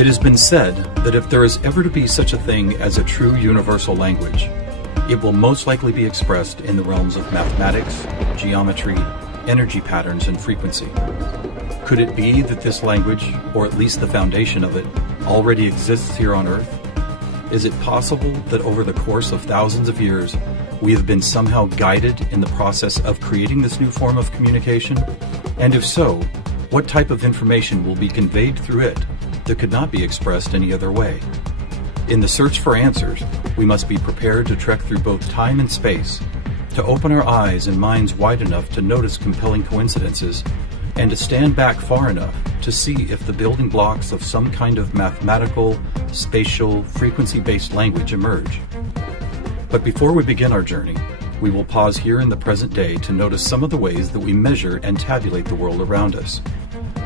It has been said that if there is ever to be such a thing as a true universal language, it will most likely be expressed in the realms of mathematics, geometry, energy patterns, and frequency. Could it be that this language, or at least the foundation of it, already exists here on Earth? Is it possible that over the course of thousands of years, we have been somehow guided in the process of creating this new form of communication? And if so, what type of information will be conveyed through it that could not be expressed any other way? In the search for answers, we must be prepared to trek through both time and space, to open our eyes and minds wide enough to notice compelling coincidences, and to stand back far enough to see if the building blocks of some kind of mathematical, spatial, frequency-based language emerge. But before we begin our journey, we will pause here in the present day to notice some of the ways that we measure and tabulate the world around us.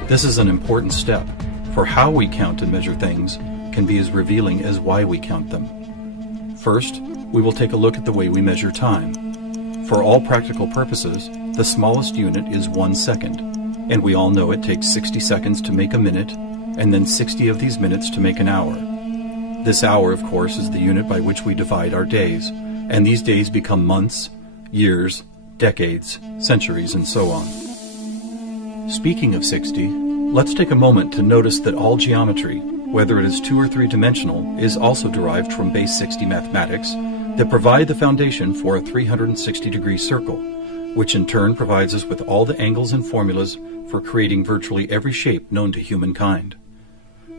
This is an important step, for how we count and measure things can be as revealing as why we count them. First, we will take a look at the way we measure time. For all practical purposes, the smallest unit is 1 second, and we all know it takes 60 seconds to make a minute, and then 60 of these minutes to make an hour. This hour, of course, is the unit by which we divide our days, and these days become months, years, decades, centuries, and so on. Speaking of 60, let's take a moment to notice that all geometry, whether it is 2 or 3 dimensional, is also derived from base 60 mathematics that provide the foundation for a 360-degree circle, which in turn provides us with all the angles and formulas for creating virtually every shape known to humankind.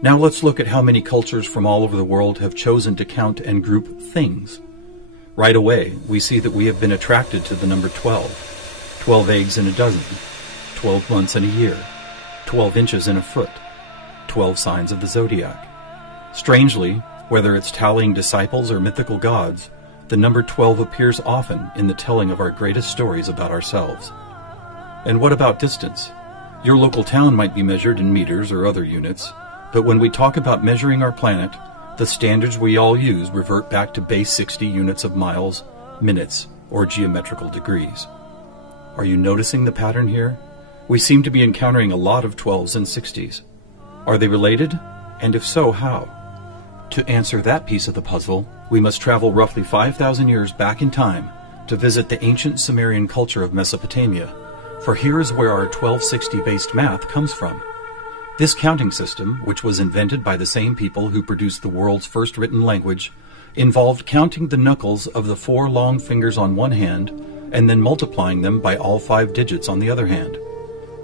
Now let's look at how many cultures from all over the world have chosen to count and group things. Right away, we see that we have been attracted to the number 12. 12 eggs in a dozen, 12 months in a year, 12 inches in a foot, 12 signs of the zodiac. Strangely, whether it's tallying disciples or mythical gods, the number 12 appears often in the telling of our greatest stories about ourselves. And what about distance? Your local town might be measured in meters or other units, but when we talk about measuring our planet, the standards we all use revert back to base 60 units of miles, minutes, or geometrical degrees. Are you noticing the pattern here? We seem to be encountering a lot of 12s and 60s. Are they related? And if so, how? To answer that piece of the puzzle, we must travel roughly 5,000 years back in time to visit the ancient Sumerian culture of Mesopotamia, for here is where our 1260-based math comes from. This counting system, which was invented by the same people who produced the world's first written language, involved counting the knuckles of the 4 long fingers on one hand and then multiplying them by all 5 digits on the other hand.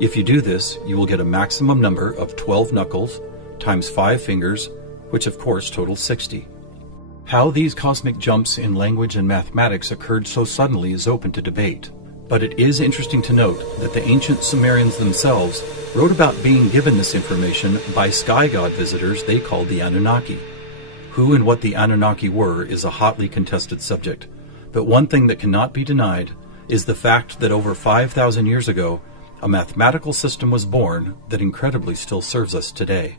If you do this, you will get a maximum number of 12 knuckles times 5 fingers, which of course totals 60. How these cosmic jumps in language and mathematics occurred so suddenly is open to debate, but it is interesting to note that the ancient Sumerians themselves wrote about being given this information by sky god visitors they called the Anunnaki. Who and what the Anunnaki were is a hotly contested subject, but one thing that cannot be denied is the fact that over 5,000 years ago, a mathematical system was born that incredibly still serves us today.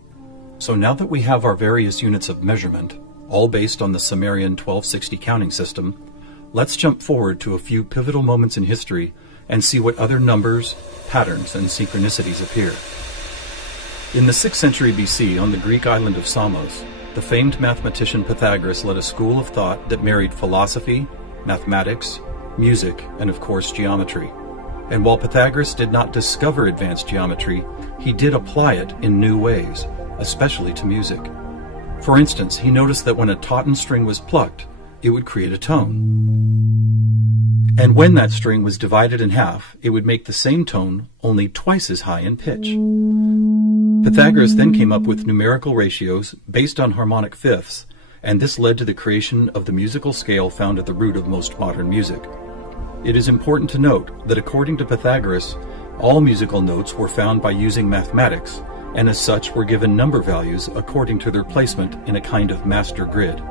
So now that we have our various units of measurement, all based on the Sumerian 1260 counting system, let's jump forward to a few pivotal moments in history and see what other numbers, patterns, and synchronicities appear. In the 6th century BC, on the Greek island of Samos, the famed mathematician Pythagoras led a school of thought that married philosophy, mathematics, music, and of course geometry. And while Pythagoras did not discover advanced geometry, he did apply it in new ways, especially to music. For instance, he noticed that when a tauten string was plucked, it would create a tone. And when that string was divided in half, it would make the same tone, only twice as high in pitch. Pythagoras then came up with numerical ratios based on harmonic fifths, and this led to the creation of the musical scale found at the root of most modern music. It is important to note that according to Pythagoras, all musical notes were found by using mathematics, and as such were given number values according to their placement in a kind of master grid.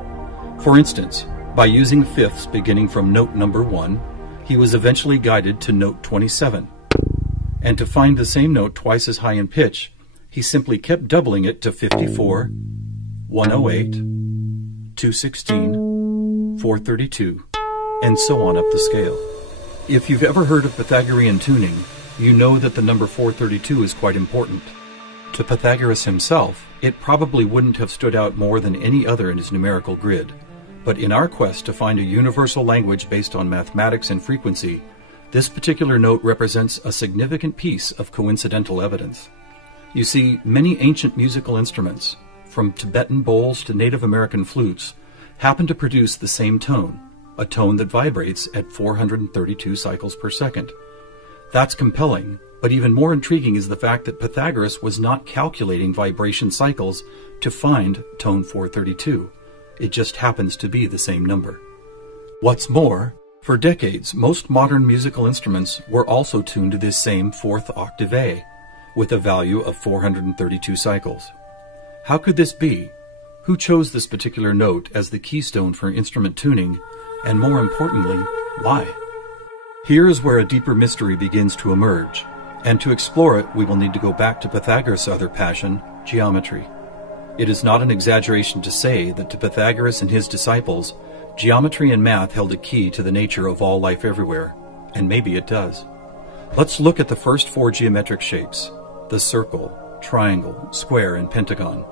For instance, by using fifths beginning from note number 1, he was eventually guided to note 27. And to find the same note twice as high in pitch, he simply kept doubling it to 54, 108, 216, 432, and so on up the scale. If you've ever heard of Pythagorean tuning, you know that the number 432 is quite important. To Pythagoras himself, it probably wouldn't have stood out more than any other in his numerical grid. But in our quest to find a universal language based on mathematics and frequency, this particular note represents a significant piece of coincidental evidence. You see, many ancient musical instruments, from Tibetan bowls to Native American flutes, happen to produce the same tone, a tone that vibrates at 432 cycles per second. That's compelling, but even more intriguing is the fact that Pythagoras was not calculating vibration cycles to find tone 432. It just happens to be the same number. What's more, for decades, most modern musical instruments were also tuned to this same fourth octave A, with a value of 432 cycles. How could this be? Who chose this particular note as the keystone for instrument tuning, and more importantly, why? Here is where a deeper mystery begins to emerge, and to explore it we will need to go back to Pythagoras' other passion, geometry. It is not an exaggeration to say that to Pythagoras and his disciples, geometry and math held a key to the nature of all life everywhere, and maybe it does. Let's look at the first four geometric shapes, the circle, triangle, square, and pentagon.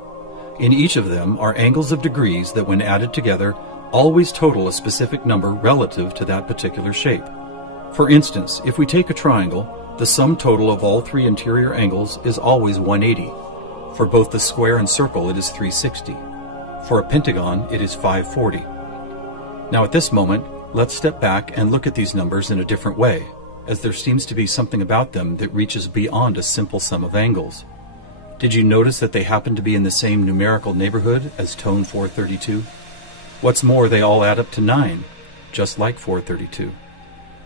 In each of them are angles of degrees that, when added together, always total a specific number relative to that particular shape. For instance, if we take a triangle, the sum total of all three interior angles is always 180. For both the square and circle, it is 360. For a pentagon, it is 540. Now at this moment, let's step back and look at these numbers in a different way, as there seems to be something about them that reaches beyond a simple sum of angles. Did you notice that they happen to be in the same numerical neighborhood as tone 432? What's more, they all add up to 9, just like 432.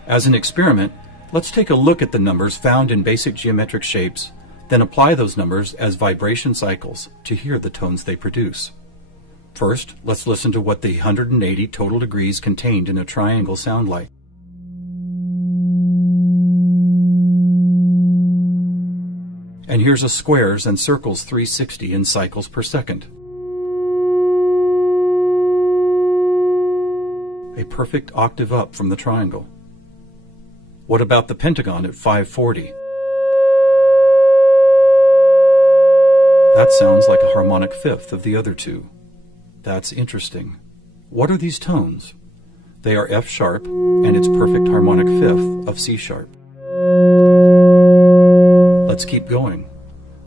As an experiment, let's take a look at the numbers found in basic geometric shapes, then apply those numbers as vibration cycles to hear the tones they produce. First, let's listen to what the 180 total degrees contained in a triangle sound like. And here's a squares and circles 360 in cycles per second. A perfect octave up from the triangle. What about the pentagon at 540? That sounds like a harmonic fifth of the other two. That's interesting. What are these tones? They are F sharp and its perfect harmonic fifth of C sharp. Let's keep going.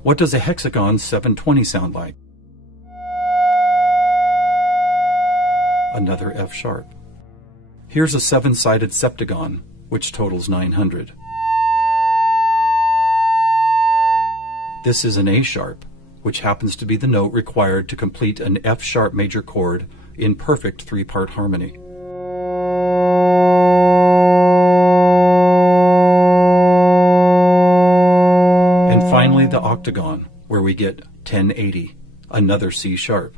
What does a hexagon 720 sound like? Another F sharp. Here's a 7-sided septagon, which totals 900. This is an A sharp, which happens to be the note required to complete an F sharp major chord in perfect three-part harmony. And finally the octagon, where we get 1080, another C sharp.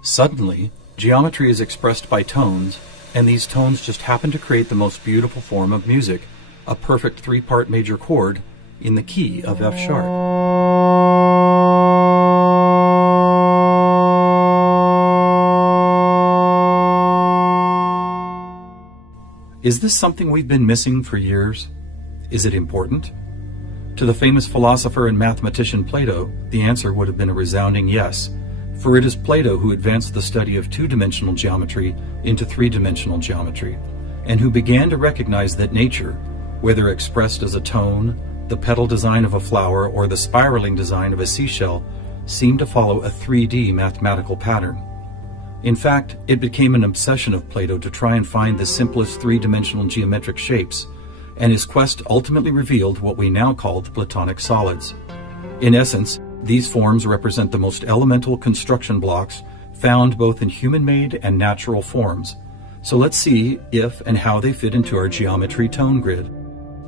Suddenly, geometry is expressed by tones, and these tones just happen to create the most beautiful form of music, a perfect three-part major chord in the key of F sharp. Is this something we've been missing for years? Is it important? To the famous philosopher and mathematician Plato, the answer would have been a resounding yes, for it is Plato who advanced the study of two-dimensional geometry into three-dimensional geometry, and who began to recognize that nature, whether expressed as a tone, the petal design of a flower, or the spiraling design of a seashell, seemed to follow a 3D mathematical pattern. In fact, it became an obsession of Plato to try and find the simplest three-dimensional geometric shapes, and his quest ultimately revealed what we now call the Platonic solids. In essence, these forms represent the most elemental construction blocks found both in human-made and natural forms. So let's see if and how they fit into our geometry tone grid.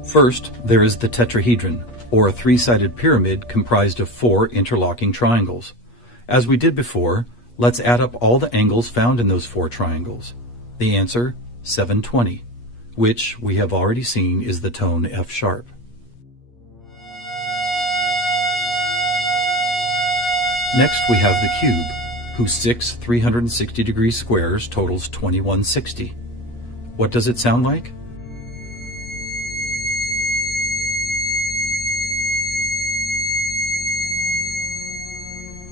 First, there is the tetrahedron, or a three-sided pyramid comprised of 4 interlocking triangles. As we did before, let's add up all the angles found in those 4 triangles. The answer, 720, which we have already seen is the tone F sharp. Next we have the cube, whose 6 360-degree squares totals 2160. What does it sound like?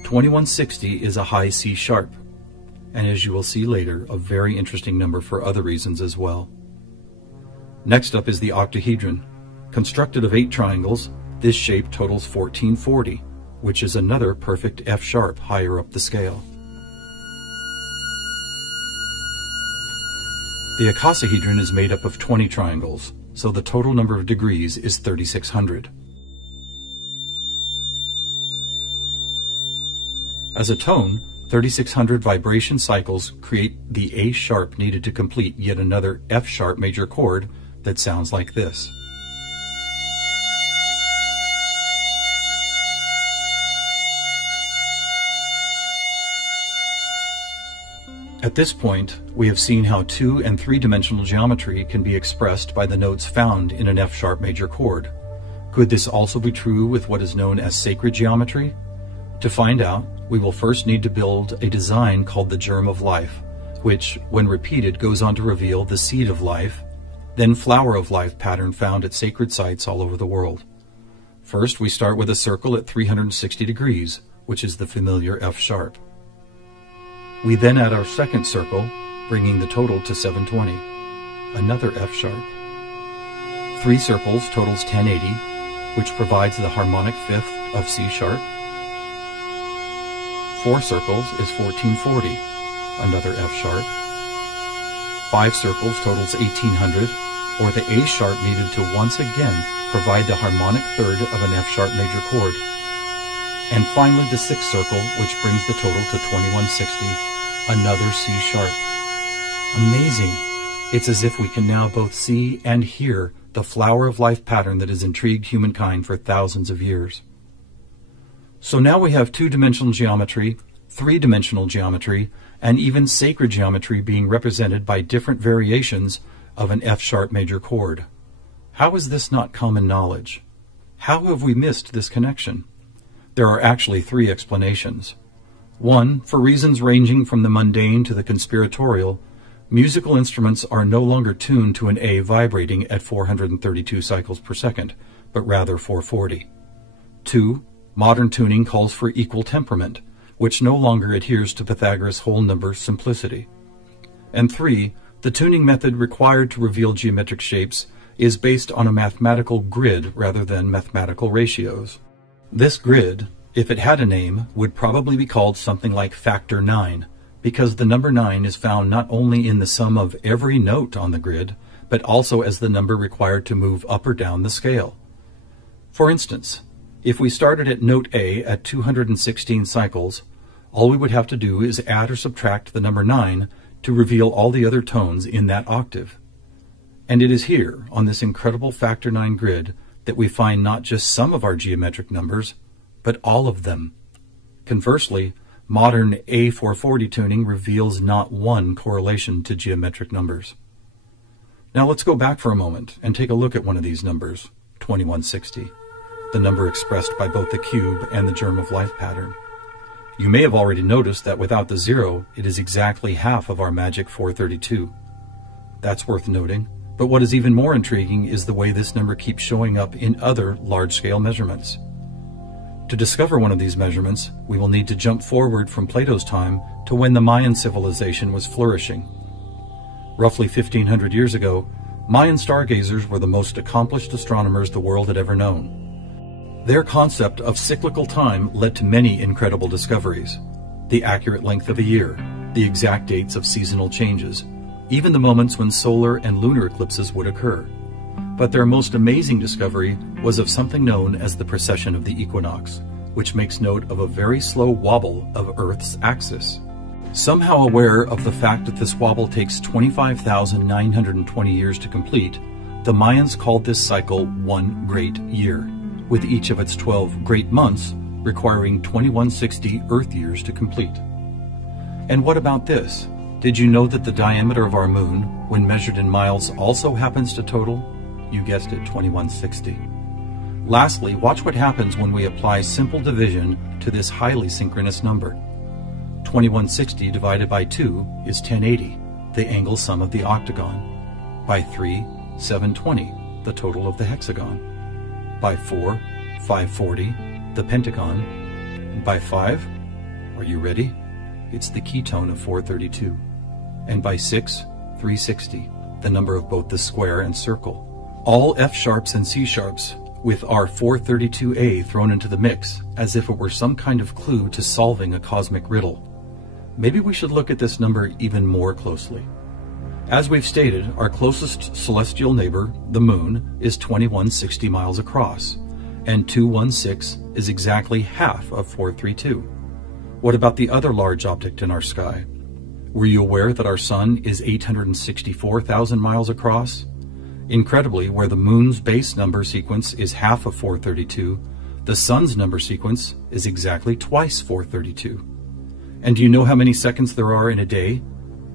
2160 is a high C sharp, and as you will see later, a very interesting number for other reasons as well. Next up is the octahedron. Constructed of 8 triangles, this shape totals 1440, which is another perfect F sharp higher up the scale. The icosahedron is made up of 20 triangles, so the total number of degrees is 3600. As a tone, 3600 vibration cycles create the A sharp needed to complete yet another F sharp major chord that sounds like this. At this point, we have seen how 2- and 3-dimensional geometry can be expressed by the notes found in an F sharp major chord. Could this also be true with what is known as sacred geometry? To find out, we will first need to build a design called the germ of life, which, when repeated, goes on to reveal the seed of life, then flower of life pattern found at sacred sites all over the world. First, we start with a circle at 360 degrees, which is the familiar F sharp. We then add our second circle, bringing the total to 720, another F sharp. 3 circles totals 1080, which provides the harmonic fifth of C sharp. 4 circles is 1440, another F sharp. 5 circles totals 1800, or the A sharp needed to once again provide the harmonic third of an F sharp major chord. And finally the 6th circle, which brings the total to 2160, another C sharp. Amazing! It's as if we can now both see and hear the flower of life pattern that has intrigued humankind for thousands of years. So now we have 2-dimensional geometry, 3-dimensional geometry, and even sacred geometry being represented by different variations of an F sharp major chord. How is this not common knowledge? How have we missed this connection? There are actually 3 explanations. 1, for reasons ranging from the mundane to the conspiratorial, musical instruments are no longer tuned to an A vibrating at 432 cycles per second, but rather 440. 2, modern tuning calls for equal temperament, which no longer adheres to Pythagoras' whole number simplicity. And 3, the tuning method required to reveal geometric shapes is based on a mathematical grid rather than mathematical ratios. This grid, if it had a name, would probably be called something like factor 9, because the number 9 is found not only in the sum of every note on the grid, but also as the number required to move up or down the scale. For instance, if we started at note A at 216 cycles, all we would have to do is add or subtract the number 9 to reveal all the other tones in that octave. And it is here, on this incredible factor 9 grid, that we find not just some of our geometric numbers, but all of them. Conversely, modern A440 tuning reveals not one correlation to geometric numbers. Now let's go back for a moment and take a look at one of these numbers, 2160. The number expressed by both the cube and the germ of life pattern. You may have already noticed that without the 0, it is exactly half of our magic 432. That's worth noting, but what is even more intriguing is the way this number keeps showing up in other large-scale measurements. To discover one of these measurements, we will need to jump forward from Plato's time to when the Mayan civilization was flourishing. Roughly 1500 years ago, Mayan stargazers were the most accomplished astronomers the world had ever known. Their concept of cyclical time led to many incredible discoveries. The accurate length of a year, the exact dates of seasonal changes, even the moments when solar and lunar eclipses would occur. But their most amazing discovery was of something known as the precession of the equinox, which makes note of a very slow wobble of Earth's axis. Somehow aware of the fact that this wobble takes 25,920 years to complete, the Mayans called this cycle one great year, with each of its 12 great months requiring 2160 Earth years to complete. And what about this? Did you know that the diameter of our moon, when measured in miles, also happens to total, you guessed it, 2160? Lastly, watch what happens when we apply simple division to this highly synchronous number. 2160 divided by 2 is 1080, the angle sum of the octagon. By 3, 720, the total of the hexagon. By 4, 540, the pentagon. By 5, Are you ready? It's the ketone of 432. And by 6, 360, the number of both the square and circle. All F sharps and C sharps, with our 432A thrown into the mix, as if it were some kind of clue to solving a cosmic riddle. Maybe we should look at this number even more closely. As we've stated, our closest celestial neighbor, the Moon, is 2160 miles across, and 216 is exactly half of 432. What about the other large object in our sky? Were you aware that our Sun is 864,000 miles across? Incredibly, where the Moon's base number sequence is half of 432, the Sun's number sequence is exactly twice 432. And do you know how many seconds there are in a day?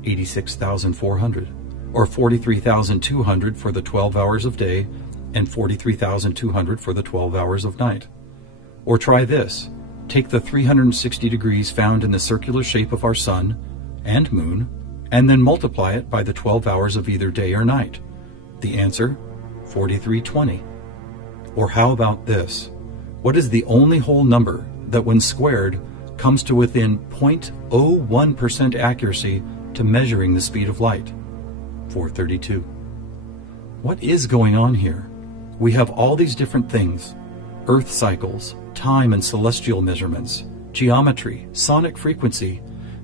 86,400, or 43,200 for the 12 hours of day and 43,200 for the 12 hours of night. Or try this. Take the 360 degrees found in the circular shape of our Sun and Moon, and then multiply it by the 12 hours of either day or night. The answer, 4320. Or how about this? What is the only whole number that when squared comes to within 0.01% accuracy to measuring the speed of light? 432. What is going on here? We have all these different things: Earth cycles, time and celestial measurements, geometry, sonic frequency,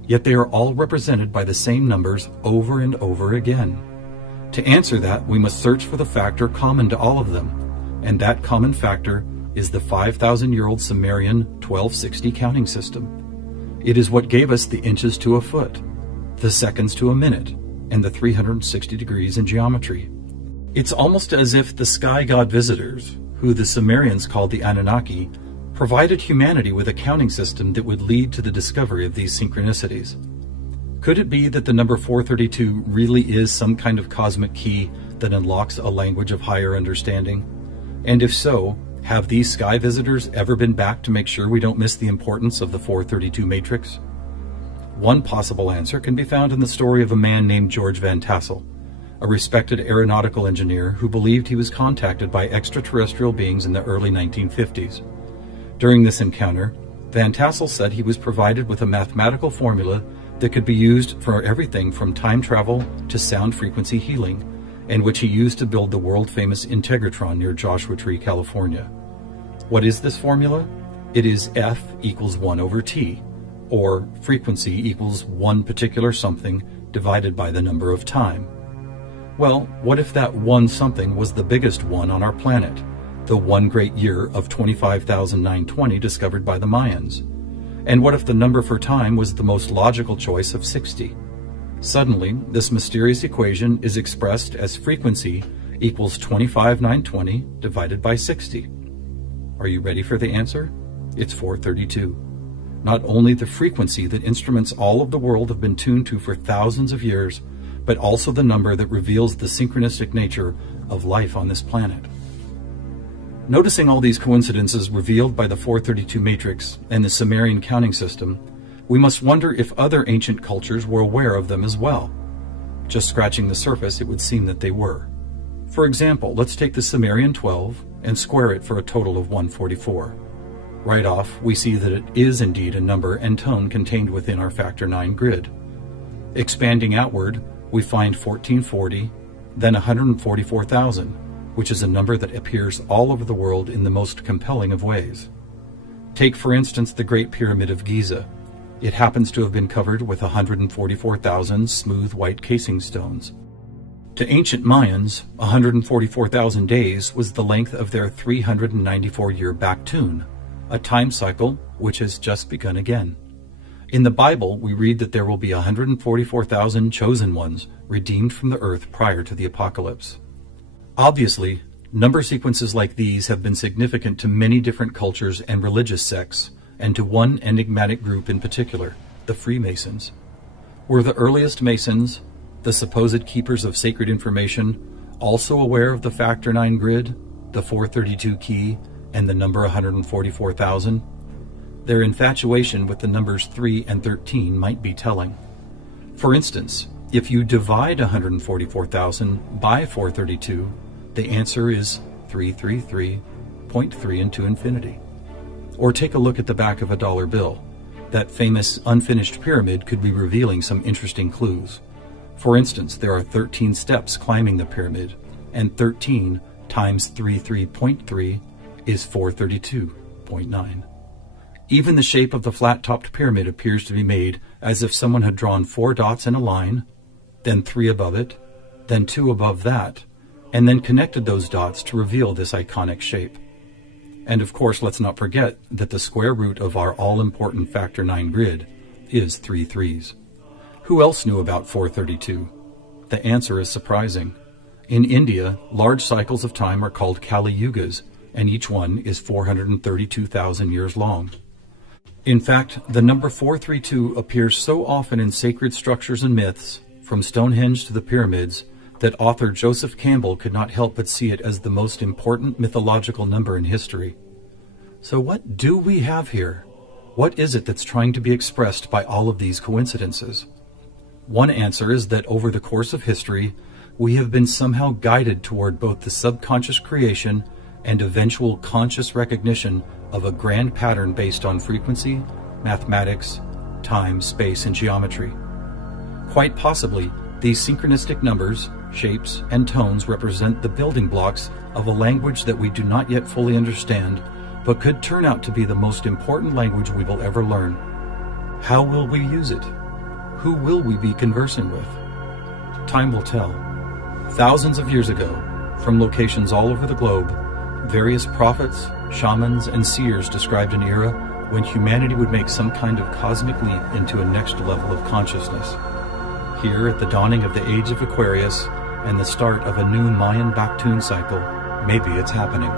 yet they are all represented by the same numbers over and over again. To answer that, we must search for the factor common to all of them, and that common factor is the 5,000-year-old Sumerian 1260 counting system. It is what gave us the inches to a foot, the seconds to a minute, and the 360 degrees in geometry. It's almost as if the sky god visitors, who the Sumerians called the Anunnaki, provided humanity with a counting system that would lead to the discovery of these synchronicities. Could it be that the number 432 really is some kind of cosmic key that unlocks a language of higher understanding? And if so, have these sky visitors ever been back to make sure we don't miss the importance of the 432 matrix? One possible answer can be found in the story of a man named George Van Tassel, a respected aeronautical engineer who believed he was contacted by extraterrestrial beings in the early 1950s. During this encounter, Van Tassel said he was provided with a mathematical formula that could be used for everything from time travel to sound frequency healing, and which he used to build the world-famous Integratron near Joshua Tree, California. What is this formula? It is F equals 1 over T, or frequency equals one particular something divided by the number of time. Well, what if that one something was the biggest one on our planet, the one great year of 25,920 discovered by the Mayans? And what if the number for time was the most logical choice of 60? Suddenly, this mysterious equation is expressed as frequency equals 25,920 divided by 60. Are you ready for the answer? It's 432. Not only the frequency that instruments all of the world have been tuned to for thousands of years, but also the number that reveals the synchronistic nature of life on this planet. Noticing all these coincidences revealed by the 432 matrix and the Sumerian counting system, we must wonder if other ancient cultures were aware of them as well. Just scratching the surface, it would seem that they were. For example, let's take the Sumerian 12 and square it for a total of 144. Right off, we see that it is indeed a number and tone contained within our factor 9 grid. Expanding outward, we find 1440, then 144,000, which is a number that appears all over the world in the most compelling of ways. Take, for instance, the Great Pyramid of Giza. It happens to have been covered with 144,000 smooth white casing stones. To ancient Mayans, 144,000 days was the length of their 394-year Baktun, a time cycle which has just begun again. In the Bible, we read that there will be 144,000 chosen ones redeemed from the earth prior to the apocalypse. Obviously, number sequences like these have been significant to many different cultures and religious sects, and to one enigmatic group in particular, the Freemasons. Were the earliest Masons, the supposed keepers of sacred information, also aware of the factor 9 grid, the 432 key, and the number 144,000? Their infatuation with the numbers 3 and 13 might be telling. For instance, if you divide 144,000 by 432, the answer is 333.3 into infinity. Or take a look at the back of a dollar bill. That famous unfinished pyramid could be revealing some interesting clues. For instance, there are 13 steps climbing the pyramid, and 13 times 33.3 is 432.9. Even the shape of the flat-topped pyramid appears to be made as if someone had drawn 4 dots in a line, then 3 above it, then 2 above that, and then connected those dots to reveal this iconic shape. And of course, let's not forget that the square root of our all-important factor 9 grid is 3 threes. Who else knew about 432? The answer is surprising. In India, large cycles of time are called Kali Yugas, and each one is 432,000 years long. In fact, the number 432 appears so often in sacred structures and myths, from Stonehenge to the pyramids, that author Joseph Campbell could not help but see it as the most important mythological number in history. So what do we have here? What is it that's trying to be expressed by all of these coincidences? One answer is that over the course of history, we have been somehow guided toward both the subconscious creation and eventual conscious recognition of a grand pattern based on frequency, mathematics, time, space, and geometry. Quite possibly, these synchronistic numbers, shapes, and tones represent the building blocks of a language that we do not yet fully understand, but could turn out to be the most important language we will ever learn. How will we use it? Who will we be conversing with? Time will tell. Thousands of years ago, from locations all over the globe, various prophets, shamans, and seers described an era when humanity would make some kind of cosmic leap into a next level of consciousness. Here, at the dawning of the age of Aquarius and the start of a new Mayan Baktun cycle, maybe it's happening.